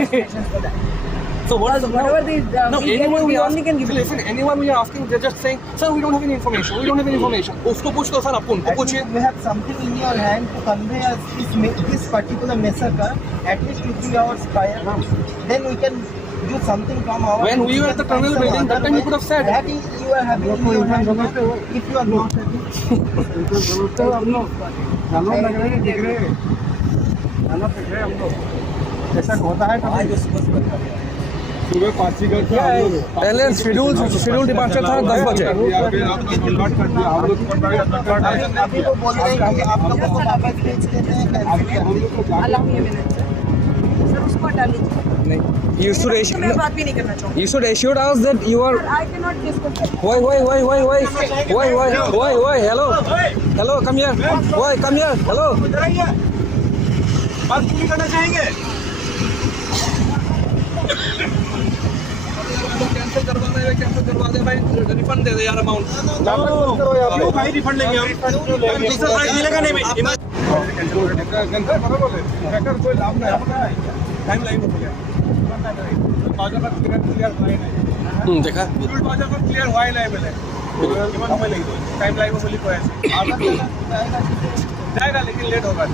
destinations for that. So what is Whatever these no, we get, anyone we we only can ask, give. listen, anyone we are asking, they're just saying, sir, we don't have any information. We don't have any information. उसको पूछ लो sir, आप उनको At least पूछिए. you have something in your hand to convey us this particular massacre at least 2-3 hours prior. Then we can do something from our. When we were at the tunnel building, that time you could have said. That is, you are having in your hand. If you are not having. ऐसा होता है कभी सुबह 5 का पहले schedule departure था 10 बजे. अभी वो बोल रहे हैं कि आप लोगों को वापस भेज देते हैं. Allow me a minute, sir. Sir, उसको हटा लीजिए. नहीं, you should तो मैं बात भी नहीं करना चाहूँगी. you should assure us that you are. I cannot discuss that. Why, hello, come here. Why, come here, hello. बात क्यों करना चाहेंगे? कैंसिल करवा दे भाई, रिफंड दे दे यार अमाउंट. क्यों भाई रिफंड लेंगे हम? दूसरा प्राइस मिलेगा नहीं. कोई लाभ नहीं. टाइम लाइन हो गया. बाजार का क्लियर हुआ ही नहीं. देखा बाजार का क्लियर हुआ ही नहीं मिले. टाइम लाइन में बोली कोई जाएगा लेकिन लेट होगा.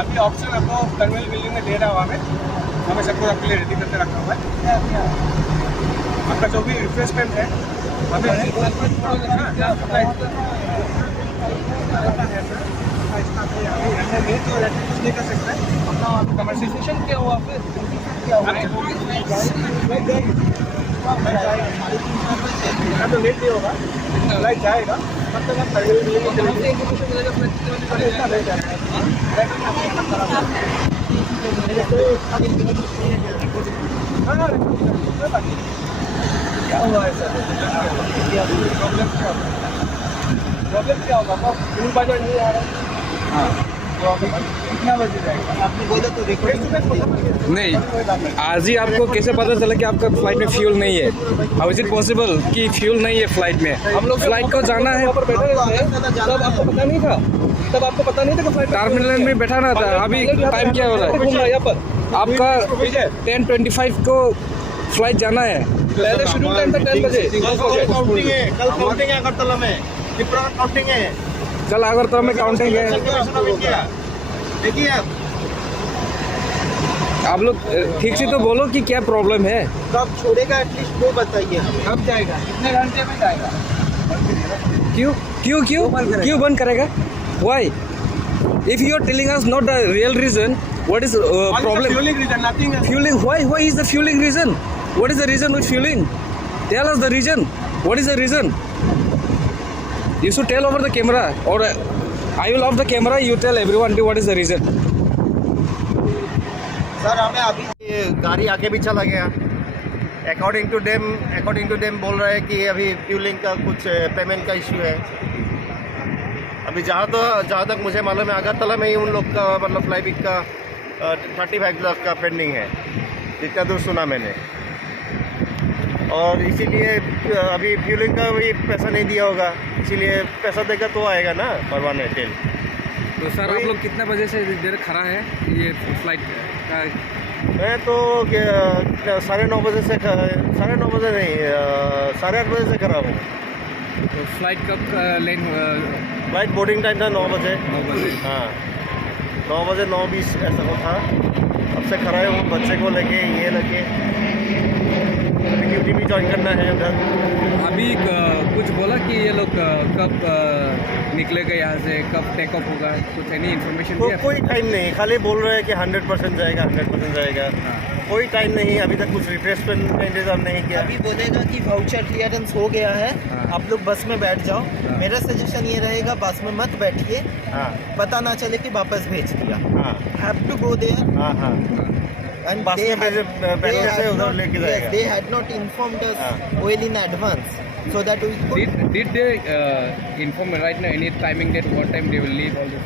अभी ऑप्शन आपको टर्मिनल बिल्डिंग में दे रहा हूँ हमें सबको आपके लिए रेडी करके रखा हुआ है. आपका जो भी रिफ्रेशमेंट है हमें नहीं कर सकते. अपना कमर्शियलाइजेशन क्या हुआ फिर तो लेट नहीं होगा. फ्लाइट जाएगा तब तक हम क्या हुआ है सर? प्रॉब्लम क्या होगा? फूल बाजार नहीं आ रहा है. कितना बजे जाएगा? आपने बोला तो देखो. नहीं, आज ही आपको कैसे पता चला कि आपका फ्लाइट में फ्यूल नहीं है? हाउ इज इट पॉसिबल कि फ्यूल नहीं है फ्लाइट में? हम लोग फ्लाइट को जाना है. तब आपको पता नहीं था. कि फ्लाइट टर्मिनल में बैठा ना था. अभी टाइम क्या हो रहा है? यहाँ पर आपका 10:25 को फ्लाइट जाना है. पहले शेड्यूल टाइम था 10 बजे. कल काउंटिंग है अगरतला में. त्रिपुरा काउंटिंग है. कल अगरतला में काउंटिंग है. देखिए आप लोग ठीक से तो बोलो कि क्या प्रॉब्लम है. कब छोड़ेगा एटलीस्ट वो बताइए. कब जाएगा? कितने घंटे में जाएगा? क्यों बंद करेगा? Why? If you are telling us not the real reason, what is problem? Fueling reason, nothing else. Fueling. Why is the fueling reason? What is the reason with fueling? Tell us the reason. What is the reason? You should tell over the camera, or I will off the camera. You tell everyone what is the reason. Sir हमें अभी ये गाड़ी आगे भी चला गया. According to dam बोल रहे हैं कि अभी फ्यूलिंग का कुछ पेमेंट का इशू है. अभी जहाँ तक मुझे मालूम है अगरतला में ही उन लोग का मतलब फ्लाइट का 35 लाख का पेंडिंग है, जितना दूर सुना मैंने. और इसीलिए अभी फ्यूलिंग का भी पैसा नहीं दिया होगा, इसीलिए पैसा देकर तो आएगा ना परवाने तेल. तो सर आप लोग कितना बजे से देर खड़ा है ये फ्लाइट का? मैं तो 9:30 बजे से 9:30 बजे नहीं 8:30 बजे से खड़ा हूँ. तो फ्लाइट कब लेन? फ्लाइट बोर्डिंग टाइम था 9 बजे. 9 बजे. हाँ 9 बजे 9:20 ऐसा वो था. अब से खड़ा हूँ बच्चे को लेके ये लेके. ड्यूटी भी ज्वाइन करना है उधर. अभी कुछ बोला कि ये लोग कब निकलेगा यहाँ से, कब टेक ऑफ होगा? कुछ एनी इन्फॉर्मेशन तो दिया? कोई टाइम नहीं, खाली बोल रहे हैं कि 100% जाएगा 100% जाएगा. कोई टाइम नहीं. अभी तक कुछ रिफ्रेशमेंट का इंतजाम नहीं किया. अभी बोलेगा कि वाउचर क्लियरेंस हो गया है, आप लोग बस में बैठ जाओ. मेरा सजेशन ये रहेगा बस में मत बैठिए. हाँ पता ना चले कि वापस भेज दिया. हाँ हैव टू गो देयर. हाँ And बस में बैठने से उधर लेके जाएगा. they had not informed us well in advance so that we could. Did they inform right now any timing that what time they will leave all this?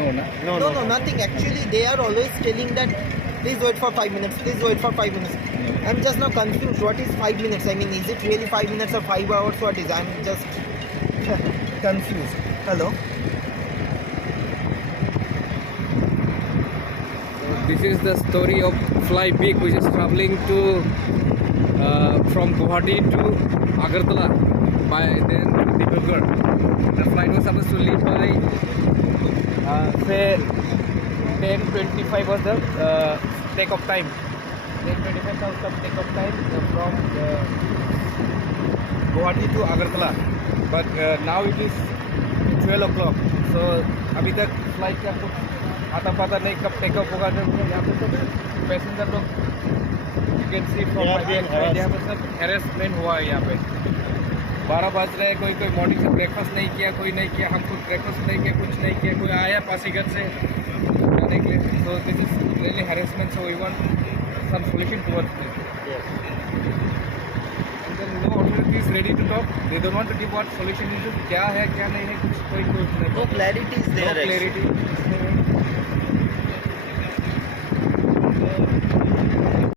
No, na? No, Nothing. Actually, they are always telling that please wait for 5 minutes. Please wait for 5 minutes. I'm just now confused. What is 5 minutes? I mean, is it really 5 minutes or 5 hours? What is? I'm just confused. Hello. This is the story of Fly Big, which is traveling to from Guwahati to Agartala by then Dibrugarh. The flight was supposed to leave by say 10:25 was the take-off time. 10:25 was the take-off time from Guwahati to Agartala. But now it is 12 o'clock. So अभी तक flight का कुछ आता पता नहीं कब take up होगा। यहाँ पे सब पैसेंजर लोग you can see from my back side यहाँ पे सब हैरेसमेंट हुआ है। यहाँ पे 12 बज रहे हैं, कोई मॉर्निंग से ब्रेकफास्ट नहीं किया, कोई नहीं किया, हम खुद ब्रेकफास्ट नहीं किया, कुछ नहीं किया, कोई आया पासीघाट से जाने के लिए। तो this is really harassment, so we want some solution towards this. No authority is ready to talk. They don't want to give what solution is. क्या है क्या नहीं है कुछ कोई No clarity is there. No clarity.